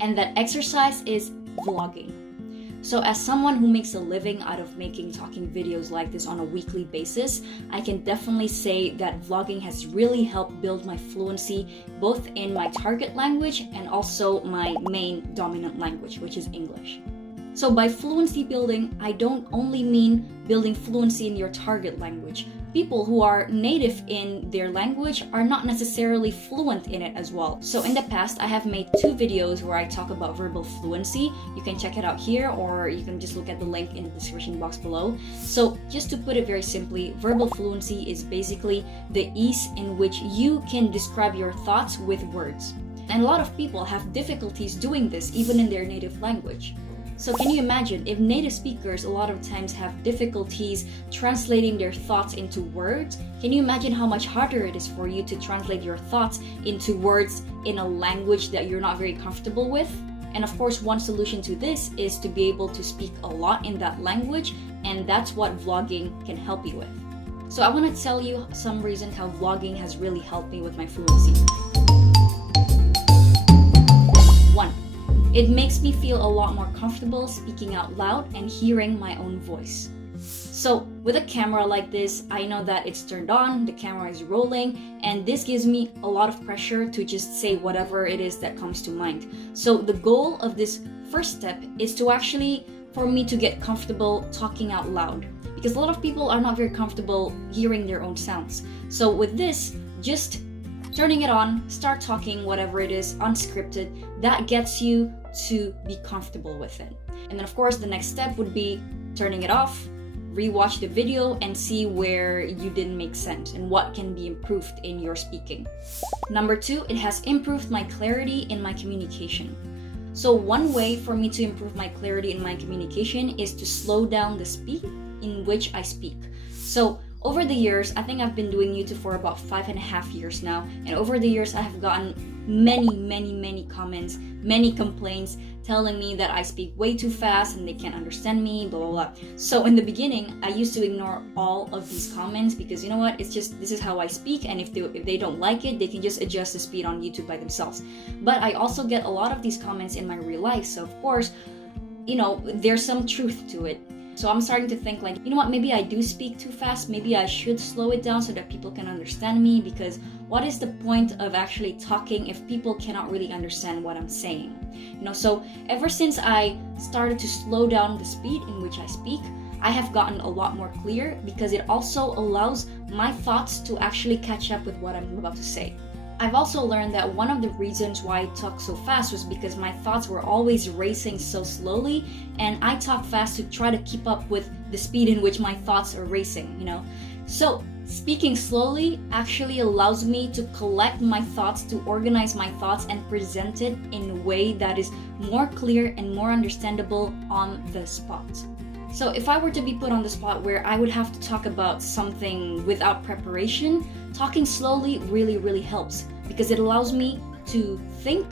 and that exercise is vlogging. So as someone who makes a living out of making talking videos like this on a weekly basis, I can definitely say that vlogging has really helped build my fluency both in my target language and also my main dominant language, which is English. So by fluency building, I don't only mean building fluency in your target language. People who are native in their language are not necessarily fluent in it as well. So in the past, I have made 2 videos where I talk about verbal fluency. You can check it out here, or you can just look at the link in the description box below. So just to put it very simply, verbal fluency is basically the ease in which you can describe your thoughts with words. And a lot of people have difficulties doing this even in their native language. So can you imagine if native speakers a lot of times have difficulties translating their thoughts into words? Can you imagine how much harder it is for you to translate your thoughts into words in a language that you're not very comfortable with? And of course, one solution to this is to be able to speak a lot in that language, and that's what vlogging can help you with. So I want to tell you some reasons how vlogging has really helped me with my fluency. 1. It makes me feel a lot more comfortable speaking out loud and hearing my own voice. So with a camera like this, I know that it's turned on, the camera is rolling, and this gives me a lot of pressure to just say whatever it is that comes to mind. So the goal of this first step is to actually, for me to get comfortable talking out loud, because a lot of people are not very comfortable hearing their own sounds. So with this, just turning it on, start talking whatever it is, unscripted, that gets you to be comfortable with it. And then of course the next step would be turning it off, rewatch the video and see where you didn't make sense and what can be improved in your speaking. Number 2, it has improved my clarity in my communication. So one way for me to improve my clarity in my communication is to slow down the speed in which I speak. So over the years, I think I've been doing YouTube for about 5.5 years now, and over the years I have gotten many comments, many complaints telling me that I speak way too fast and they can't understand me, blah blah blah. So in the beginning, I used to ignore all of these comments because you know what, it's just, this is how I speak, and if they don't like it, they can just adjust the speed on YouTube by themselves. But I also get a lot of these comments in my real life, so of course, you know, there's some truth to it. So I'm starting to think like, you know what, maybe I do speak too fast, maybe I should slow it down so that people can understand me, because what is the point of actually talking if people cannot really understand what I'm saying? You know, so ever since I started to slow down the speed in which I speak, I have gotten a lot more clear, because it also allows my thoughts to actually catch up with what I'm about to say. I've also learned that one of the reasons why I talk so fast was because my thoughts were always racing so slowly, and I talk fast to try to keep up with the speed in which my thoughts are racing, you know. So speaking slowly actually allows me to collect my thoughts, to organize my thoughts and present it in a way that is more clear and more understandable on the spot. So if I were to be put on the spot where I would have to talk about something without preparation, talking slowly really helps, because it allows me to think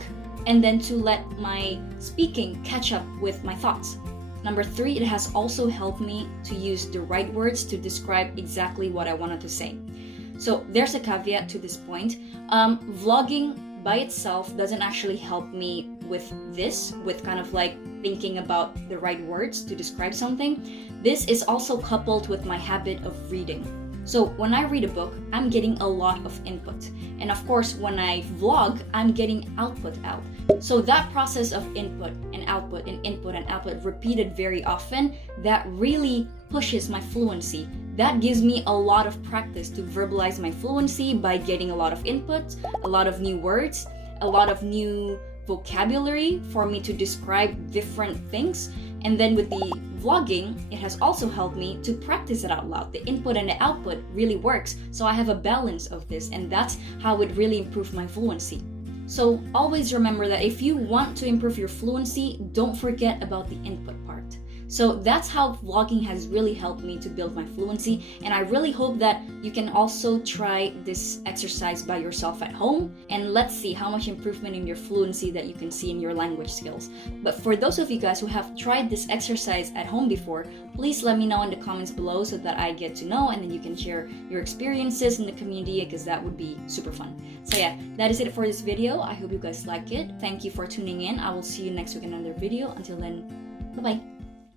and then to let my speaking catch up with my thoughts. Number 3, it has also helped me to use the right words to describe exactly what I wanted to say. So there's a caveat to this point. Vlogging by itself doesn't actually help me with this, with kind of like thinking about the right words to describe something. This is also coupled with my habit of reading. So when I read a book, I'm getting a lot of input. And of course, when I vlog, I'm getting output out. So that process of input and output and input and output repeated very often, that really pushes my fluency. That gives me a lot of practice to verbalize my fluency by getting a lot of input, a lot of new words, a lot of new vocabulary for me to describe different things. And then with the vlogging, it has also helped me to practice it out loud. The input and the output really works, so I have a balance of this, and that's how it really improved my fluency. So always remember that if you want to improve your fluency, don't forget about the input part. So that's how vlogging has really helped me to build my fluency, and I really hope that you can also try this exercise by yourself at home, and let's see how much improvement in your fluency that you can see in your language skills. But for those of you guys who have tried this exercise at home before, please let me know in the comments below so that I get to know, and then you can share your experiences in the community, because that would be super fun. So yeah, that is it for this video. I hope you guys like it. Thank you for tuning in. I will see you next week in another video. Until then, bye bye.